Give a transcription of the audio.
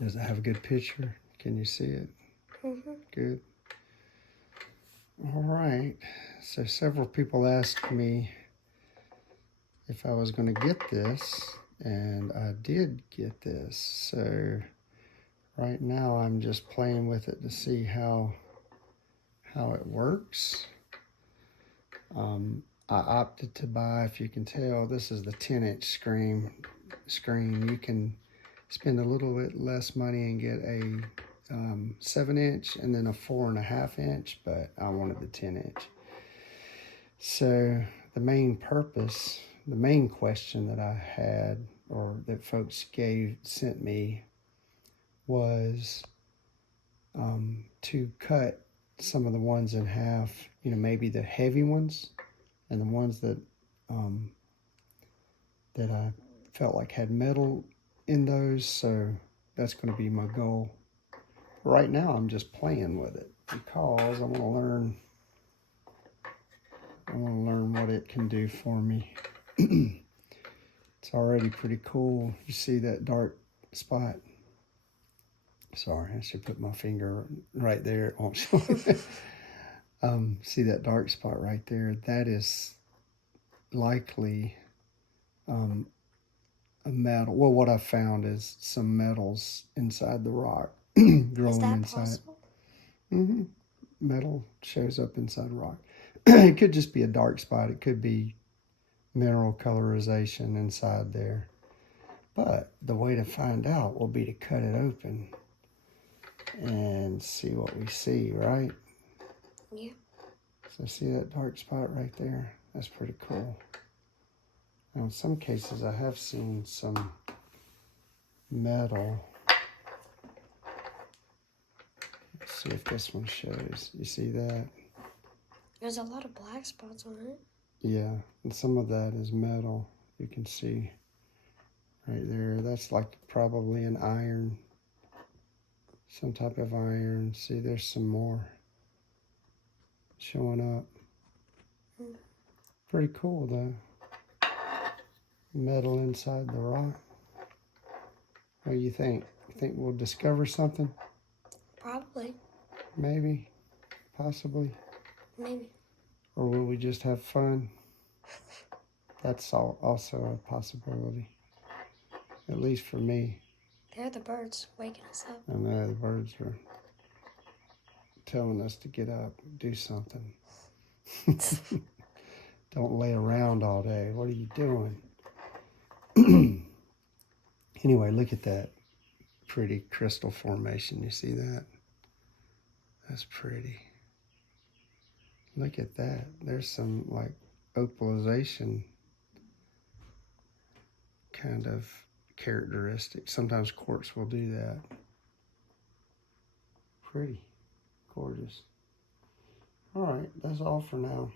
Does it have a good picture? Can you see it? Mm-hmm. Good. All right. So several people asked me if I was going to get this, and I did get this. So right now I'm just playing with it to see how it works. I opted to buy, if you can tell, this is the 10-inch screen. You can spend a little bit less money and get a 7-inch and then a 4.5-inch, but I wanted the 10-inch. So the main question that I had, or that folks sent me, was to cut some of the ones in half, maybe the heavy ones and the ones that that I felt like had metal in those. So that's going to be my goal. Right now I'm just playing with it because I want to learn what it can do for me. It's already pretty cool. You see that dark spot? Sorry, I should put my finger right there. It won't show. See that dark spot right there? That is likely a metal. Well, what I found is some metals inside the rock growing Is that inside. possible? Mm-hmm. Metal shows up inside rock. It could just be a dark spot. It could be mineral colorization inside there. But the way to find out will be to cut it open and see what we see, right? Yeah. So see that dark spot right there? That's pretty cool. Now in some cases I have seen some metal. Let's see if this one shows. You see that? There's a lot of black spots on it. Yeah, and some of that is metal. You can see right there. That's like probably an iron. Some type of iron. See, there's some more showing up. Pretty cool though. Metal inside the rock. What do you think? You think we'll discover something? Probably. Maybe. Possibly. Maybe. Or will we just have fun? That's also a possibility. At least for me. They're the birds waking us up. I know the birds are telling us to get up, do something. Don't lay around all day. What are you doing? Anyway, look at that pretty crystal formation. You see that? That's pretty. Look at that. There's some like opalization kind of characteristic. Sometimes quartz will do that. Pretty. Gorgeous. All right, that's all for now.